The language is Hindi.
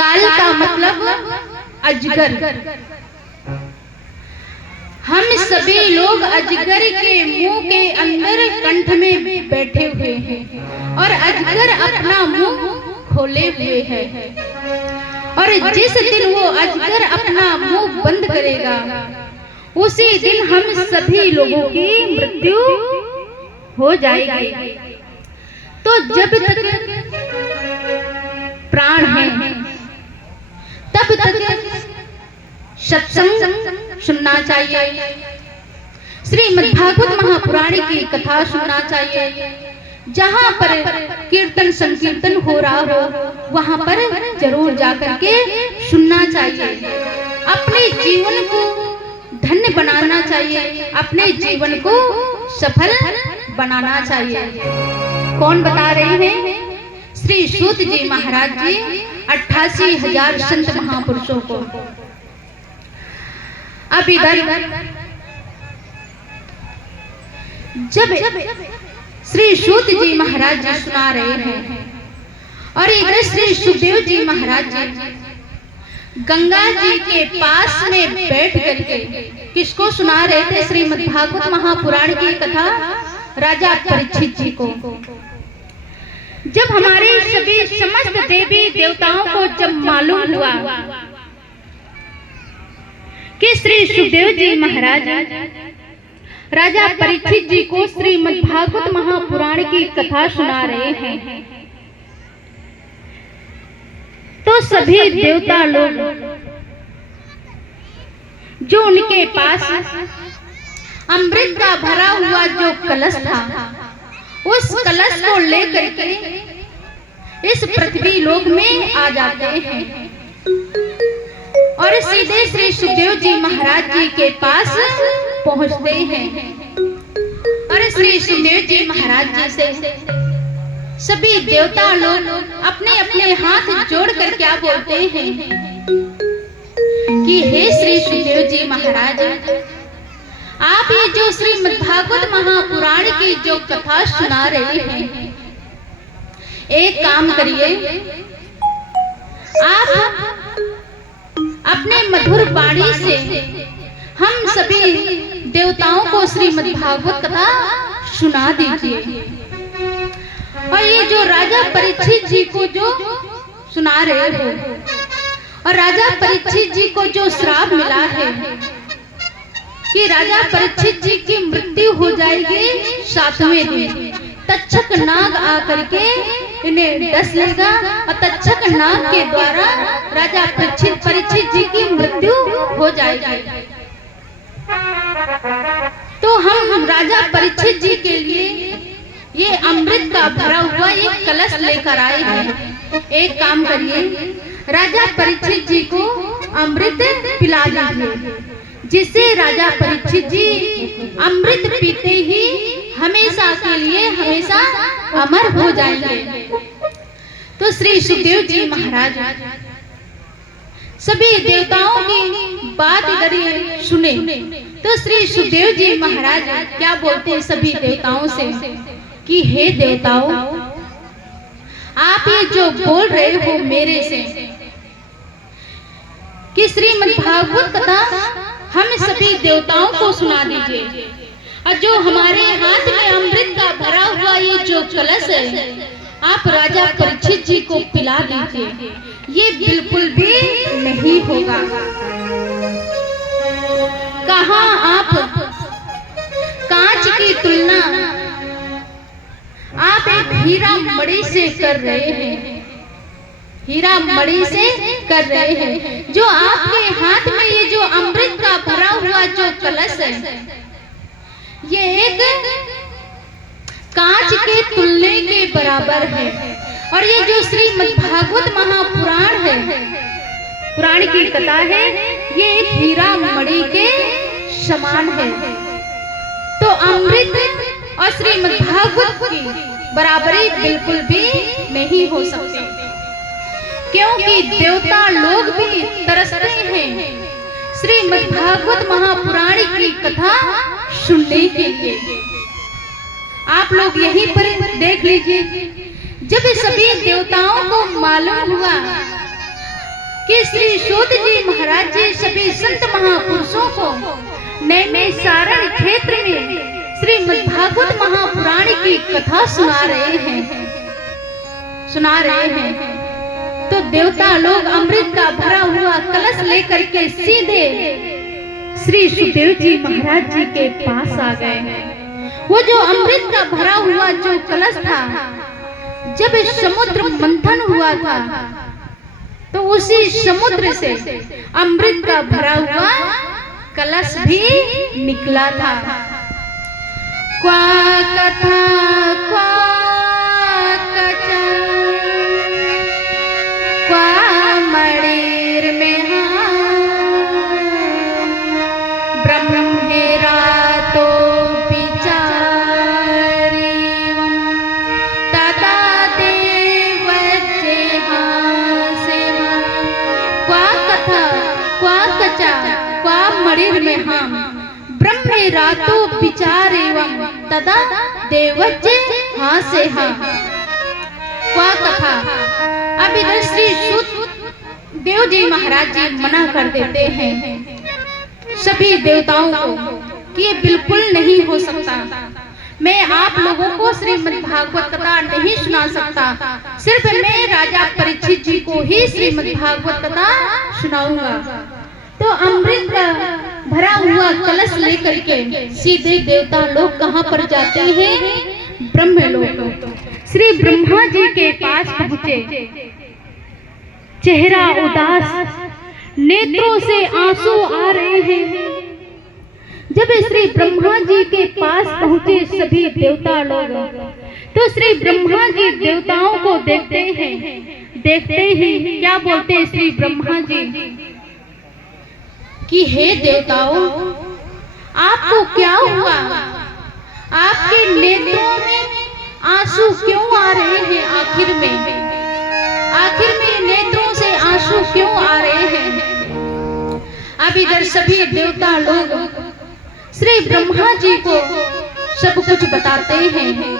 काल का मतलब अजगर। हम सभी लोग अजगर के मुंह के अंदर कंठ में बैठे हुए हैं और अजगर अपना मुंह खोले हुए है। और जिस दिन वो अजगर अपना मुंह बंद करेगा उसी दिन हम सभी लोगों की मृत्यु हो जाएगी। तो जब तक प्राण है तब तक सत्संग सुनना चाहिए, श्रीमद्भागवत महापुराण की कथा सुनना चाहिए। जहाँ पर कीर्तन संकीर्तन हो रहा हो वहाँ पर जरूर जाकर के सुनना चाहिए। अपने जीवन को धन्य बनाना चाहिए, अपने जीवन को सफल बनाना चाहिए। कौन बता रहे हैं? श्री सूत जी महाराज जी 88,000 संत महापुरुषों को। अब इधर जब श्री सूत जी महाराज जी सुना रहे हैं और इधर श्री सुखदेव जी महाराज जी गंगा जी के पास में बैठ करके किसको सुना रहे थे? श्रीमद्भागवत महापुराण की कथा राजा परीक्षित जी को। जब हमारे सभी समस्त देवी देवताओं को जब मालूम हुआ कि श्री सुखदेव जी महाराज राजा परीक्षित जी को श्रीमद्भागवत महापुराण की कथा सुना रहे हैं, तो सभी देवता लोग जो उनके पास अमृत का भरा हुआ जो कलश था उस कलश को लेकर के इस पृथ्वी लोक में आ जाते हैं और सीधे श्री सुखदेव जी महाराज जी के पास पहुंचते हैं। और श्री सुखदेव जी महाराज जी से सभी देवता लोग अपने अपने हाथ जोड़कर क्या बोलते हैं कि हे श्री सुखदेव जी महाराज, आप ये जो श्रीमद्भागवत महापुराण की जो कथा सुना रहे हैं, एक काम करिए, आप अपने मधुर वाणी से हम सभी देवताओं को श्रीमद्भागवत कथा सुना दीजिए। और ये जो राजा परीक्षित जी को जो सुना रहे हो और राजा परीक्षित जी को जो श्राप मिला है कि राजा परीक्षित जी की मृत्यु हो जाएगी 7वें दिन, तक्षक नाग आकर के इन्हें डस लेगा और तक्षक नाग के द्वारा राजा परीक्षित जी की मृत्यु हो जाएगी। तो हम राजा परीक्षित जी के लिए ये अमृत का भरा हुआ एक कलश लेकर आए हैं। एक काम करिए, राजा परीक्षित जी को अमृत पिला दीजिए, जिससे राजा परीक्षित जी अमृत पीते ही हमेशा के लिए हमेशा अमर हो जाएंगे। तो श्री सुखदेव जी महाराज सभी देवताओं की बात इधर सुने। तो श्री सुखदेव जी महाराज क्या बोलते हैं सभी देवताओं से कि हे देवताओं, आप ये जो बोल रहे हो मेरे से कि श्रीमद्भागवत कथा हम सभी देवताओं को सुना दीजिए, और जो हमारे हाथ में अमृत का भरा हुआ ये जो कलश है आप राजा परीक्षित जी को पिला दीजिए। ये बिल्कुल भी नहीं होगा। कहाँ आप कांच की तुलना आप एक हीरा मणि से कर रहे हैं, हीरा मणि से कर रहे हैं। जो आपके हाथ में ये जो अमृत का भरा हुआ जो कलश है ये एक कांच के तुलने के बराबर है। और ये जो श्रीमद्भागवत महापुराण है, पुराण की कथा है, ये एक हीरा मणि के समान है। तो अमृत और श्रीमद्भागवत की बराबरी बिल्कुल भी नहीं हो सकती, क्योंकि देवता लोग भी तरसते हैं श्रीमद्भागवत महापुराण की कथा सुनने के लिए। आप लोग यहीं पर देख लीजिए, जब सभी देवताओं को मालूम हुआ श्री सूत जी महाराज जी सभी संत महापुरुषों को नैमिषारण्य क्षेत्र में श्रीमद् भागवत महापुराण की कथा सुना रहे हैं। तो देवता लोग अमृत का भरा हुआ कलश लेकर के सीधे श्री सुखदेव जी महाराज जी के पास आ गए। वो जो अमृत का भरा हुआ जो कलश था, जब समुद्र मंथन हुआ था तो उसी समुद्र से अमृत का भरा हुआ कलश भी निकला था। क्वा कथा क्वा कचा क्वा मणिर में ब्रह्मेरा तो मणिर में हम ब्रह्म रातो विचार एवं तदा देवज्ञ हाँ से हाँ। क्या कथा। अब इधर श्री सूत देव जी महाराज जी मना कर देते हैं सभी देवताओं को कि ये बिल्कुल नहीं हो सकता, मैं आप लोगों को श्रीमद् भागवत कथा नहीं सुना सकता, सिर्फ मैं राजा परीक्षित जी को ही श्रीमद् भागवत कथा सुनाऊंगा। तो अमृत का भरा हुआ कलश लेकर के सीधे देवता लोग कहां पर जाते हैं? ब्रह्मलोक। श्री ब्रह्मा जी के पास पहुंचे, चेहरा उदास, नेत्रों से आंसू आ रहे हैं। जब श्री ब्रह्मा जी के पास पहुंचे सभी देवता लोग, तो श्री ब्रह्मा जी देवताओं को देखते ही क्या बोलते हैं श्री ब्रह्मा जी कि हे देवताओं, आपको क्या हुआ? आपके नेत्रों में आंसू क्यों आ रहे हैं? आखिर में नेत्रों से आंसू क्यों आ रहे हैं? अब इधर सभी देवता लोग श्री ब्रह्मा जी को सब कुछ बताते हैं।